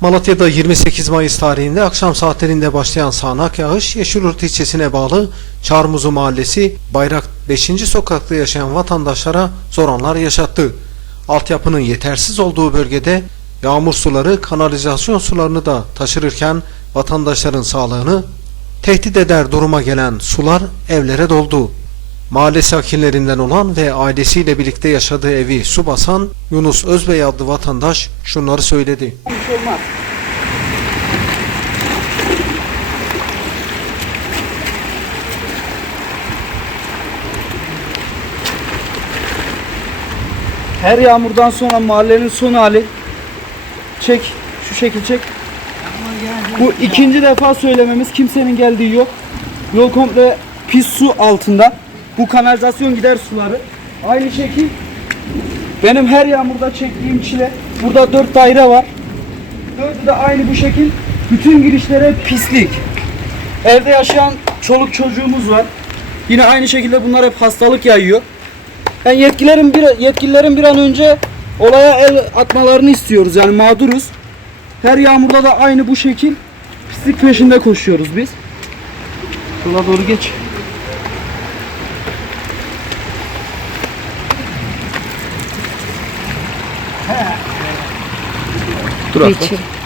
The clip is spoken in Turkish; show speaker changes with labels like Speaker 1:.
Speaker 1: Malatya'da 28 Mayıs tarihinde akşam saatlerinde başlayan sağanak yağış Yeşilyurt ilçesine bağlı Çarmuzu Mahallesi Bayrak 5. sokakta yaşayan vatandaşlara zor anlar yaşattı. Altyapının yetersiz olduğu bölgede yağmur suları kanalizasyon sularını da taşırırken vatandaşların sağlığını tehdit eder duruma gelen sular evlere doldu. Mahalle sakinlerinden olan ve ailesiyle birlikte yaşadığı evi su basan Yunus Özbey adlı vatandaş şunları söyledi.
Speaker 2: Her yağmurdan sonra mahallenin son hali. Çek, şu şekil çek. Bu ikinci defa söylememiz kimsenin geldiği yok. Yol komple pis su altında. Bu kanalizasyon gider suları. Aynı şekil benim her yağmurda çektiğim çile. Burada dört daire var. Dördü de aynı bu şekil. Bütün girişlere pislik. Evde yaşayan çoluk çocuğumuz var. Yine aynı şekilde bunlar hep hastalık yayıyor. Ben yetkililerin bir yetkililerin bir an önce olaya el atmalarını istiyoruz. Yani mağduruz. Her yağmurda da aynı bu şekil pislik peşinde koşuyoruz biz. Yola doğru geç.
Speaker 3: 들어왔어?